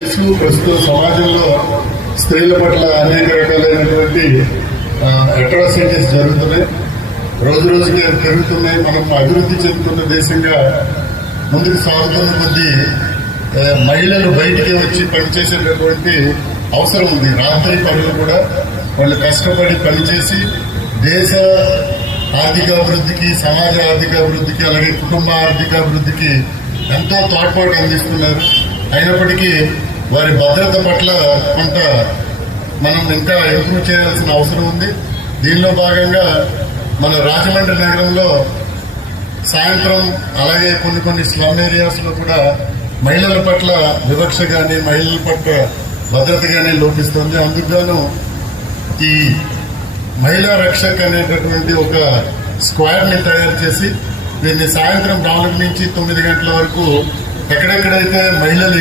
ప్రస్తుత సమాజంలో స్త్రీల పట్ల అనేక రకాలైనటువంటి అట్రాసిటీస్ జరుగుతున్నాయి. రోజు రోజుకి పెరుగుతున్నాయి. మనం అభివృద్ధి చెందుతున్న దేశంగా ముందుకు సాగుతున్న కొద్దీ మహిళలు బయటికి వచ్చి పనిచేసేటటువంటి అవసరం ఉంది. రాత్రి పనులు కూడా వాళ్ళు కష్టపడి పనిచేసి దేశ ఆర్థికాభివృద్ధికి, సమాజ ఆర్థికాభివృద్ధికి, అలాగే కుటుంబ ఆర్థికాభివృద్ధికి ఎంతో తోడ్పాటు అందిస్తున్నారు. అయినప్పటికీ వారి భద్రత పట్ల కొంత మనం ఇంకా ఇంప్రూవ్ చేయాల్సిన అవసరం ఉంది. దీనిలో భాగంగా మన రాజమండ్రి నగరంలో సాయంత్రం అలాగే కొన్ని స్లమ్ ఏరియాస్ లో కూడా మహిళల పట్ల వివక్ష కానీ, మహిళల పట్ల భద్రత కానీ లోపిస్తుంది. అందుకుగాను ఈ మహిళా రక్షక్ అనేటటువంటి ఒక స్క్వాడ్ ని తయారు చేసి దీన్ని సాయంత్రం 4 నుంచి 9 గంటల వరకు ఎక్కడెక్కడైతే మహిళలు